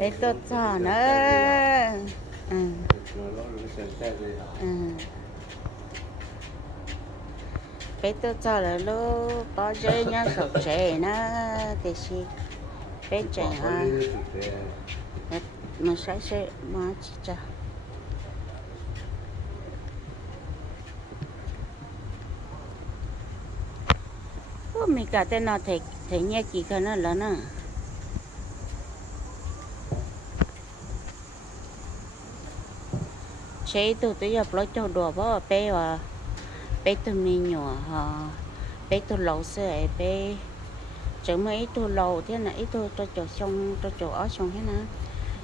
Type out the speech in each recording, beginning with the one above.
bé tốt cho nữa. Ừ. Ừ. Bé tôi cho là lúc có chơi nhá sổ trẻ nó thì gì bé trẻ à mà sẽ mà chỉ cho mình cả tên nó thấy thấy nhẹ kỳ cái nó lớn à chế tôi giờ lấy cho đùa bao bé tôi mình nhỏ bé tôi lâu xưa bé chứ mấy tôi lâu thế này ít tôi cho chỗ xong cho chỗ ở xong thế nào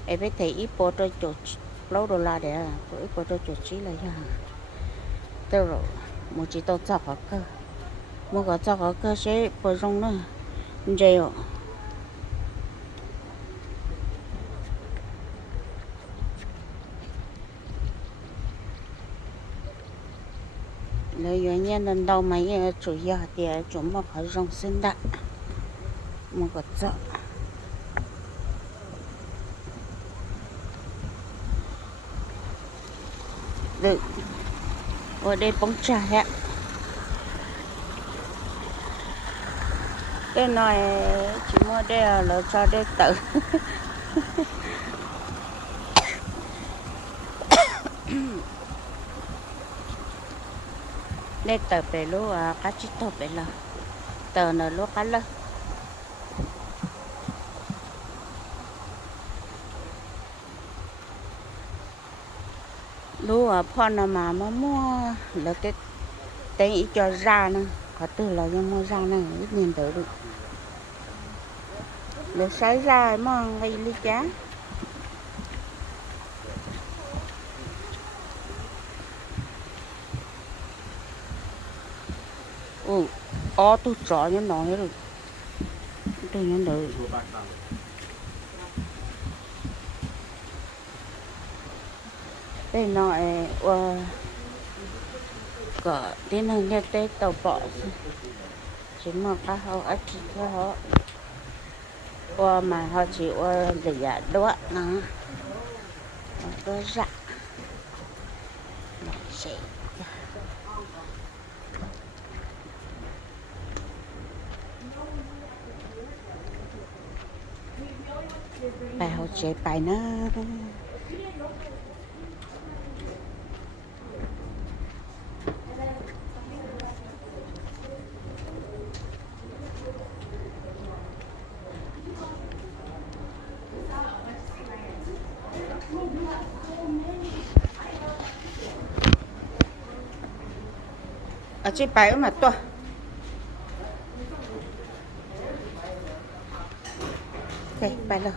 em bé thấy ít bộ cho chỗ lâu đồ la để ít bộ cho chỗ chỉ là cho tôi rồi một chỉ tôi cho họ cơ một cái cho họ cơ sẽ bộ rong nữa vậy ạ lấy原因lần đầu mấy chủ yếu thì chúng mà phải rong sinh đại một cái cho được ở đây bóng trà hẹ cái này chỉ mua đây là cho đây tự đây tự về lúc cá chích tàu về là tờ nó lúc cá lơ lúcพ่อ nó mà mua là cái tên ít cho ra nè có từ là do mua ra nè ít nhìn tới được để sấy ra mà ngay ly chá tôi chọn như nó rồi tôi nhận được đây nó có đến hôm nay tết tàu bỏ chỉ mà các họ ở chỉ cho họ mà họ chỉ để đốt nó có rạ sẽ bài họ sẽ bài nó ở trên bài mà to đây bài rồi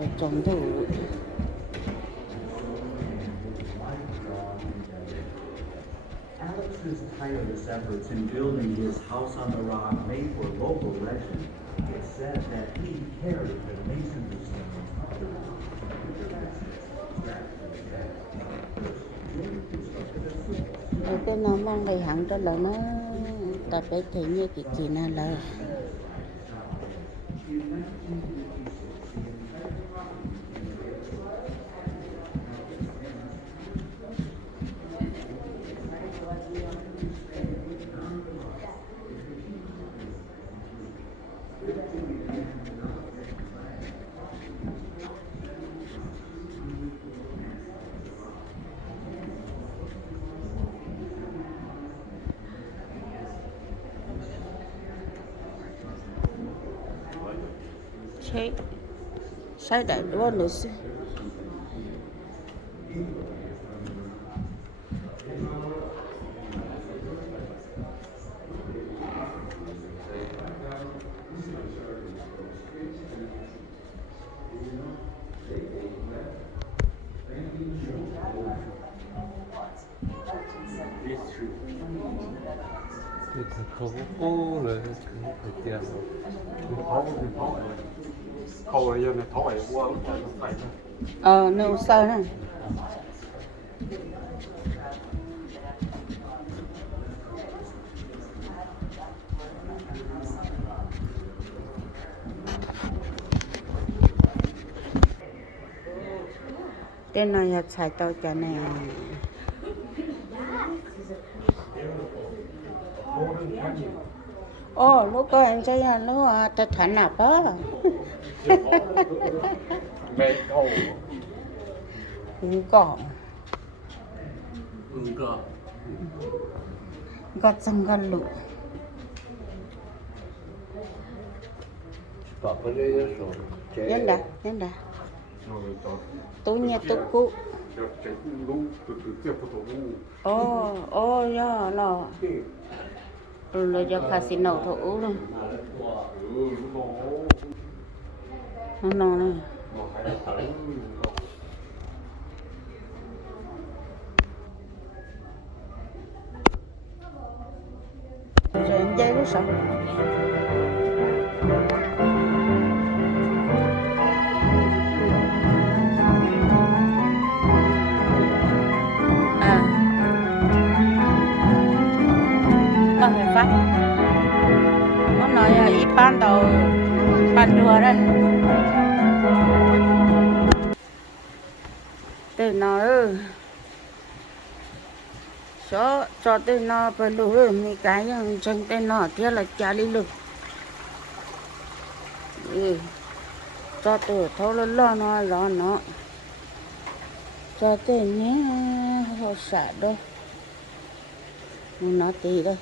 cái trống thủ Alex is tired of his efforts in building his house on the rock made for local legend. It's said that he carried the masonry stones underground. cái nó mang đầy hẳn cho là nó tập cái thấy như cái kỳ nào là thế sai đại đua nữa xí It's a cool, it's thầu này giờ này thầu này mua lúc này nó phải nấu sơ này tên này là xài tàu chả này lúc có anh chơi là lúc thật thản nạp á mẹ thầu cũng có cơ gọt xong gọt lụ tập cái đấy rồi nhân đã rồi tập tôi nhớ tôi cũ chạy lú từ tiếp tục lú do nó rồi cho casino thủ luôn nó này rồi anh dây lúc sao nó phải phát nó nói là ít ban đầu ban đùa đây từ nó cho tên nó phải lú rồi mấy cái chân tên nó thế là trả lý lực cho từ thâu lo nó rõ nó cho tên nhé họ xả đâu nó tí đây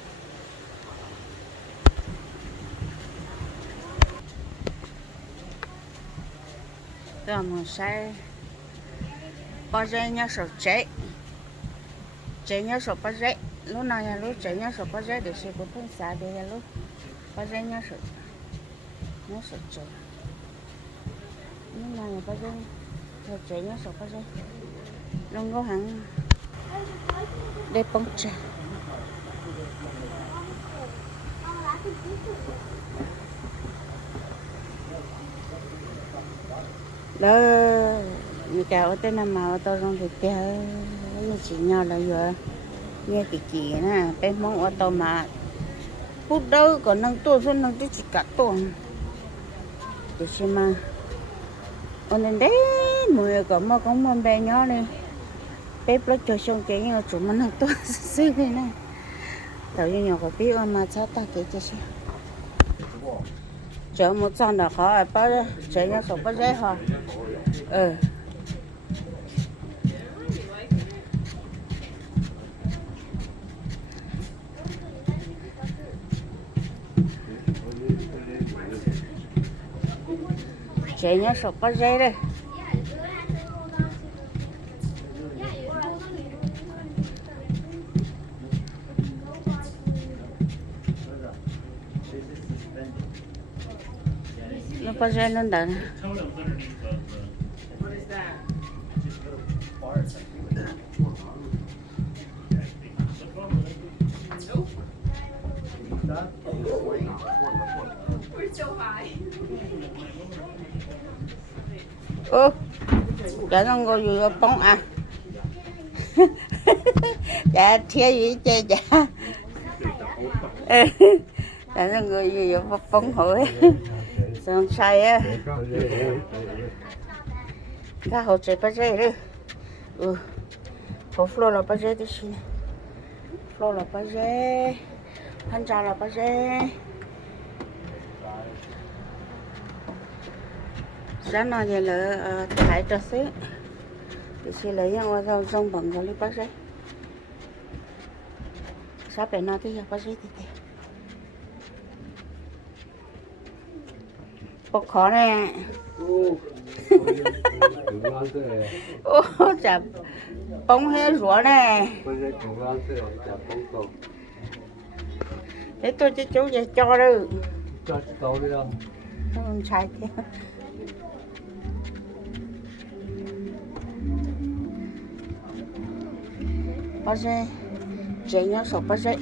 rồi mình sẽ bao giờ nhớ sổ chế nhớ sổ bao giờ lúc nào là lúc chế nhớ sổ bao giờ để sẽ có phân xả để là lúc bao giờ nhớ sổ chế lúc nào là bao giờ chế nhớ sổ bao giờ luôn có hàng để bông trà đó như cả ở tên năm mà tôi trong thực tế chỉ nhau là vừa nghe kỳ nè bên mong ở tôi mà phút đâu còn năng tôi xuống năng chỉ cả tôi để xem mà ở nên đấy mùi có mà có món bé nhỏ này bếp lót cho xong cái như chúng mình năng tôi xí thế này tao như nhỏ có biết mà sao ta kể cho xem chờ một trăm là khó bao giờ chờ nhau số bao giờ hả chờ nhau số bao giờ đây nó bao giờ nó đợi chả nó ngồi vừa bóng à chả thiệt gì chơi chả chả nó ngồi vừa bóng hỏi xong say á cái hồ chơi bao giờ đấy hồ flow là bao giờ đi xin flow là bao giờ hành trà là bao giờ sáng nào giờ là thái trà xí thì sẽ lấy nhau rau rong bằng rồi bao giờ sắp đến nào thì bao giờ thì bọc khó nè chả bông hết rửa nè để tôi cho chú về cho đâu không sai kia bao giờ chế nhau sổ bao giờ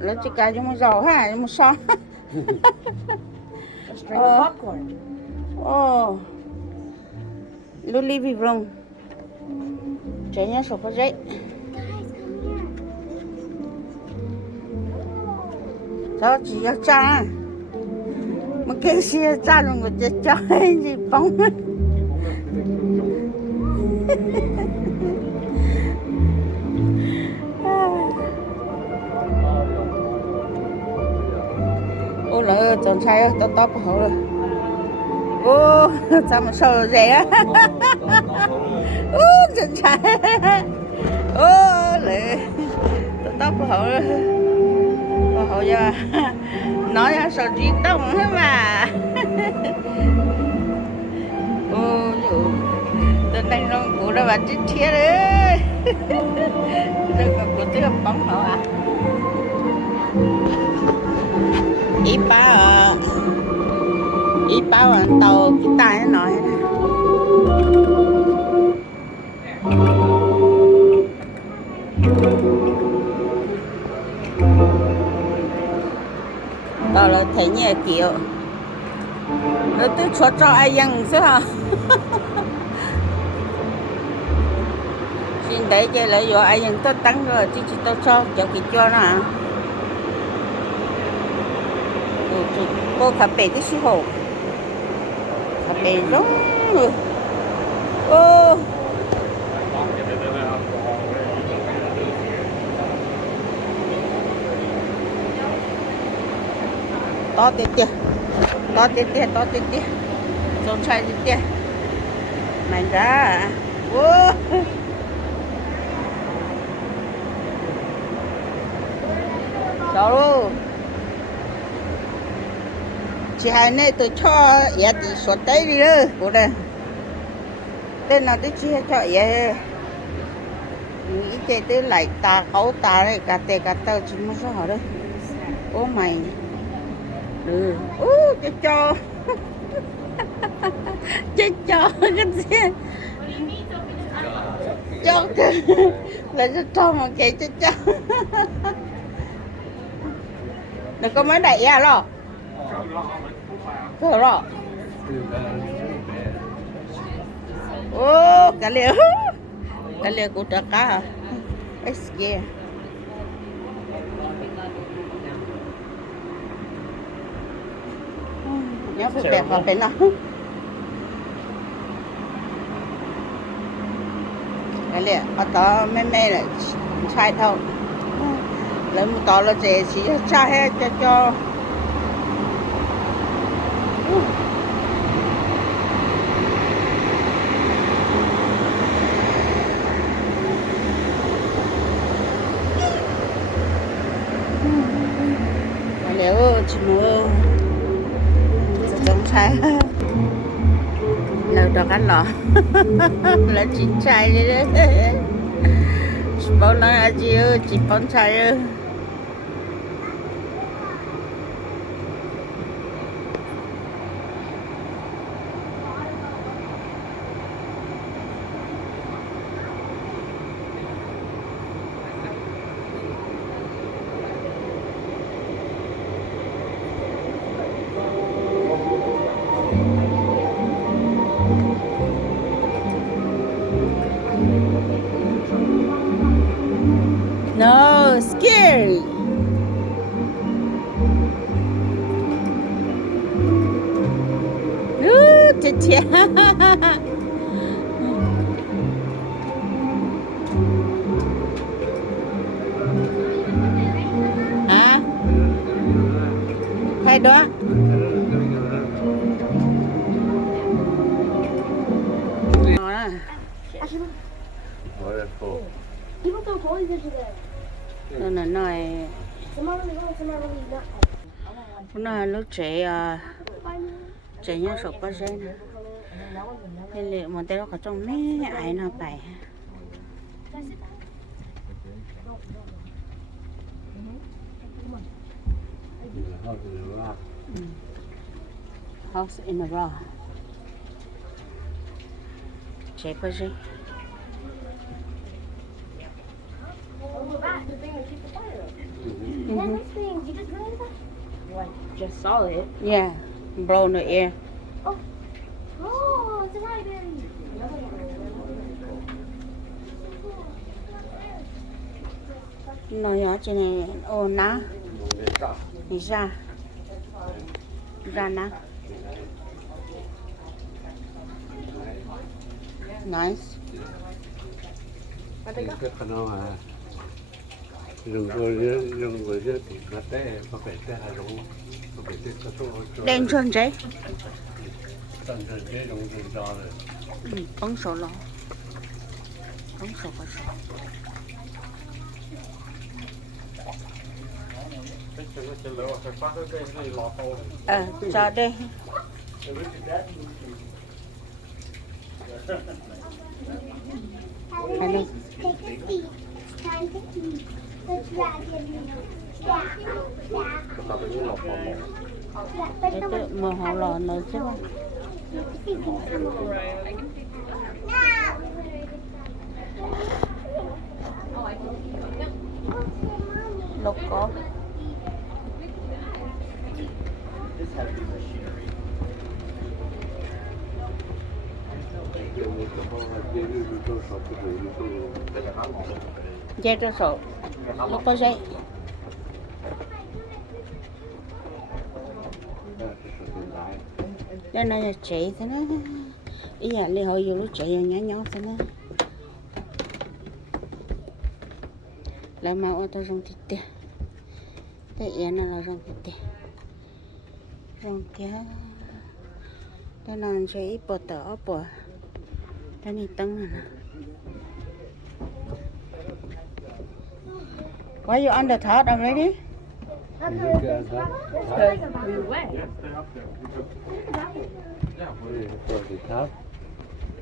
lấy chiếc cái cho một dầu ha một son A string of popcorn. Oh, Louis Vuitton. Trẻ nhá sổ có giấy. Sao chỉ có cha? Mà cái xe cha luôn có chết cho gì bóng. Ô lỡ chọn sai tao tao bỏ rồi. Ô sao mà sợ rẻ á. Ô chọn sai. Ô lỡ tao tao bỏ rồi. Bỏ hậu giờ nói là sợ trí tông thế mà. Ô dù từ đây nó cũng đã bắt chết thiệt đấy. Rồi còn của tôi bóng hậu à. Ít bao ở tàu cái tai nó nói nè. Tàu là thấy nhiều kiểu. Rồi tôi cho ai dân chứ hả? Xin đấy chơi lại rồi ai dân tôi tăng rồi chứ tôi cho cái nó hả? Cô cà phê tí xíu hồ. Cà phê giống rồi. Ô. To tiệt tiệt. Trốn chạy tiệt. Mày ra. Ô. Sao luôn? Chị hai này tôi cho dạ thì suốt tay đi đó cô đây tên nào tôi chia cho dạ nghĩ chơi tôi lại ta khẩu ta này cả tè cả tao chỉ muốn số họ đây ô mày ừ chết cho chết cho cái gì cho là cho mà kệ chết cho đừng có mấy đại à lo thôi rồi. Ô, cá liều của trà cá hả? Kia. Nhớ phải đẹp vào bên nào. Cá liều, ở đó mê là chai thâu. Lấy một tỏ là dễ chỉ chai hết cho. Nếu chỉ mua giống trái lâu đó ăn lò là chỉ trái đấy bao lâu à chị ơi chỉ bón trái ơi No, scary. Chết chết. Hả? Thay đó. 이것도 거의 되시네. Nó nói nó lúc trẻ trẻ nhá sụp có dây nè thế liệu mà tao có trong mấy ai nó phải house in a row trẻ có dây Yeah, nice thing. You just realized that? like just solid. Yeah, blow in the air. Oh, it's a library. Nó nhỏ trên này, ô ná, đi ra, ra ná. Nice. Cái khả năng mà dùng rồi thì nó té có phải té là đúng có phải té có số Đen chân chế. chân chân cái dùng cho rồi Bóng sổ lọ. Bóng sổ có sổ. Cho đây. Hello. Take a seat. Time to eat. The dragon. tập cái lọc mỏng Cái tự mà họ lò nữa chứ không? Lộc có. Dây cho sổ. Nó có dây. Đây này là chạy thế nó. Ý là đi hồi vô lúc chạy nhỏ nhỏ thế nó. Lại mau ở tôi rong thịt tê. Cái yên này là rong thịt tê. Rong thịt. Đây là sẽ ít bột tở bột. Đây này tăng này nè. Why you on the top already?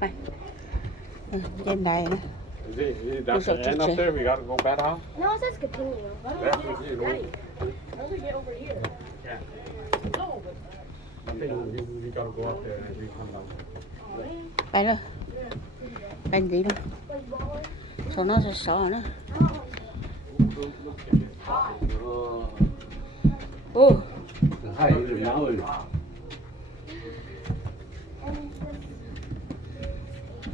Phải. Trên này nè. That's the end up there. We got to go back out. No, it says continue. That's what you know. I think we got to go up there and we come down. Phải rồi. Bánh gì đâu. Sao nó sẽ sợ nữa. Ô. Hai người nhau rồi.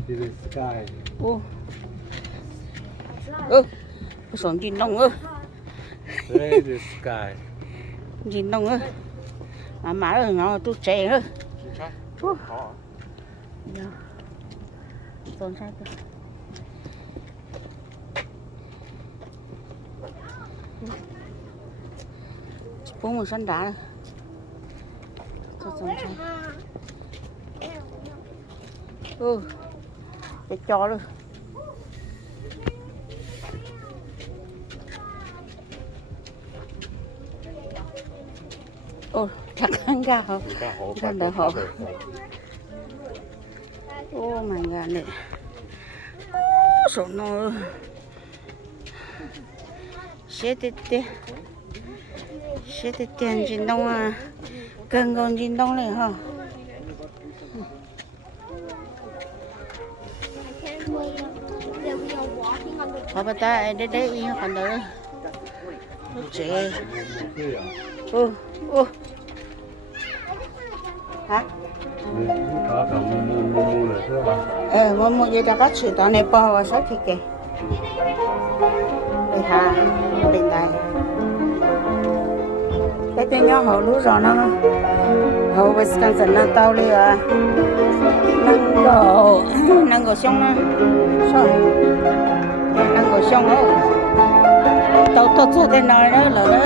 See the sky. Ô. Ơ. Có sống chín đông ơ. There the sky. Chín đông ơ. Mà ơi nó tôi trẻ ơ. Ô. Dạ. Tôn sai cơ. Bố một sân đá. Cho tôn sai. Để cho luôn. Ô, chắc ăn gà hả? Gà đỡ hả? Oh my god này. Số nó. Sẽ tê tê. Sẽ tê tê chín đông à. Cần con chín đông này hả? Họ bắt ta để ý còn đỡ. Nó trẻ. Hả? Một giờ đã có sự tao này bỏ vào sách thì kì. Đây hả? Bên đây. Cái tên nhỏ hậu lú rồi nó. Hậu Wisconsin nó tao đi à. Nâng cổ xong nó. Sao? Nâng cổ xong đó. Tao cho tên nói đó là đó.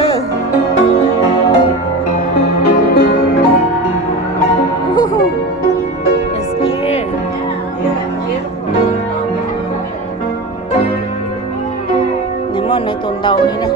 It's here. Những món này tồn đầu đi nè.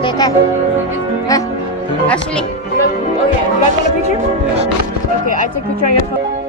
됐다. 아슬리. Oh yeah, you guys want a picture? Yeah. Okay, I take a picture on your phone.